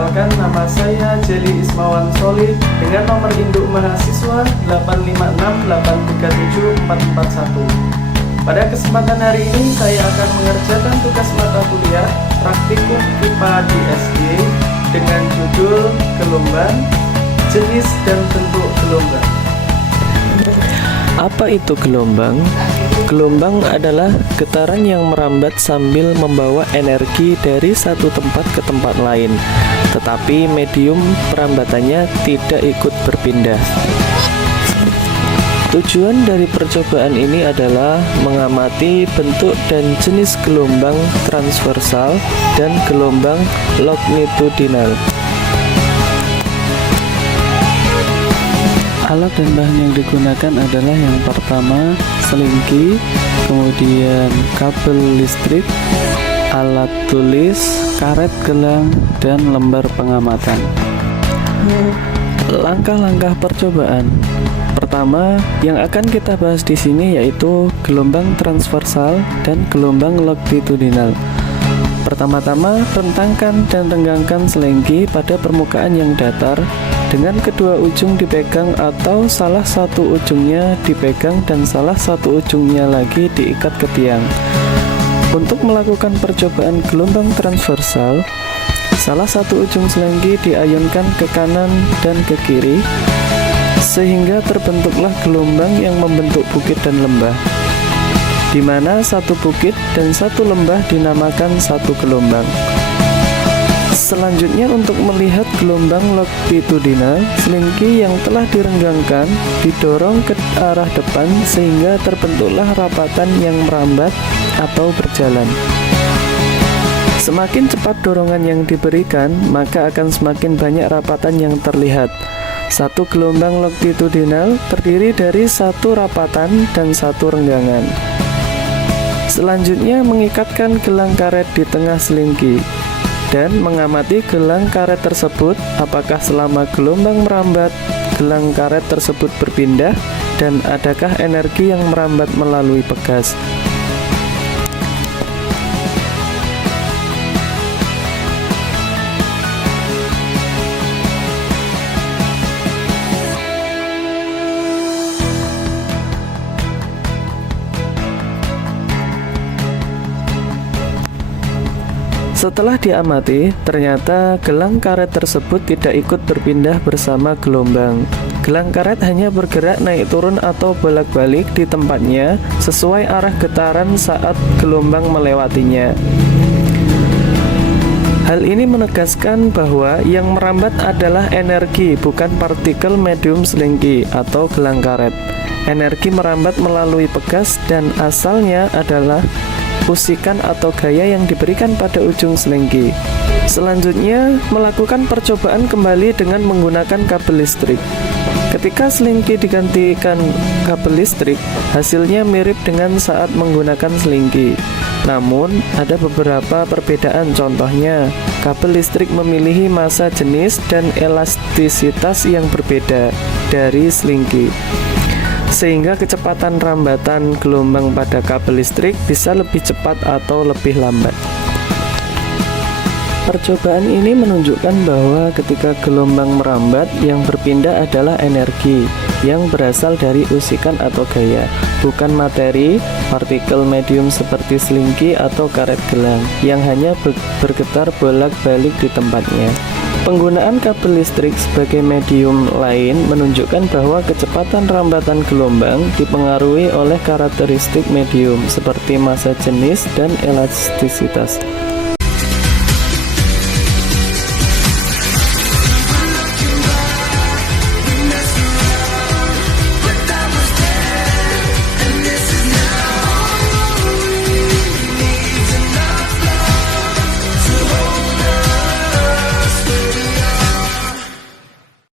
Perkenalkan, nama saya Jeli Ismawan Solih dengan nomor induk mahasiswa 856837441. Pada kesempatan hari ini saya akan mengerjakan tugas mata kuliah praktikum IPA di SD dengan judul gelombang, jenis dan bentuk gelombang. Apa itu gelombang? Gelombang adalah getaran yang merambat sambil membawa energi dari satu tempat ke tempat lain, tetapi medium perambatannya tidak ikut berpindah. Tujuan dari percobaan ini adalah mengamati bentuk dan jenis gelombang transversal dan gelombang longitudinal. Alat dan bahan yang digunakan adalah yang pertama selingki, kemudian kabel listrik, alat tulis, karet gelang, dan lembar pengamatan. Langkah-langkah percobaan. Pertama, yang akan kita bahas di sini yaitu gelombang transversal dan gelombang longitudinal. Pertama-tama, rentangkan dan renggangkan selingki pada permukaan yang datar dengan kedua ujung dipegang atau salah satu ujungnya dipegang dan salah satu ujungnya lagi diikat ke tiang. Untuk melakukan percobaan gelombang transversal, salah satu ujung selingki diayunkan ke kanan dan ke kiri sehingga terbentuklah gelombang yang membentuk bukit dan lembah, di mana satu bukit dan satu lembah dinamakan satu gelombang. Selanjutnya, untuk melihat gelombang longitudinal, selingki yang telah direnggangkan didorong ke arah depan sehingga terbentuklah rapatan yang merambat atau berjalan. Semakin cepat dorongan yang diberikan, maka akan semakin banyak rapatan yang terlihat. Satu gelombang longitudinal terdiri dari satu rapatan dan satu renggangan. Selanjutnya, mengikatkan gelang karet di tengah selingki dan mengamati gelang karet tersebut apakah selama gelombang merambat, gelang karet tersebut berpindah dan adakah energi yang merambat melalui pegas. Setelah diamati, ternyata gelang karet tersebut tidak ikut berpindah bersama gelombang. Gelang karet hanya bergerak naik turun atau bolak-balik di tempatnya sesuai arah getaran saat gelombang melewatinya. Hal ini menegaskan bahwa yang merambat adalah energi, bukan partikel medium selingki atau gelang karet. Energi merambat melalui pegas dan asalnya adalah usikan atau gaya yang diberikan pada ujung selingki. Selanjutnya, melakukan percobaan kembali dengan menggunakan kabel listrik. Ketika selingki digantikan kabel listrik, hasilnya mirip dengan saat menggunakan selingki. Namun, ada beberapa perbedaan. Contohnya, kabel listrik memiliki massa jenis dan elastisitas yang berbeda dari selingki, sehingga kecepatan rambatan gelombang pada kabel listrik bisa lebih cepat atau lebih lambat. Percobaan ini menunjukkan bahwa ketika gelombang merambat, yang berpindah adalah energi yang berasal dari usikan atau gaya, bukan materi, partikel medium seperti selingki atau karet gelang yang hanya bergetar bolak-balik di tempatnya. Penggunaan kabel listrik sebagai medium lain menunjukkan bahwa kecepatan rambatan gelombang dipengaruhi oleh karakteristik medium seperti massa jenis dan elastisitas.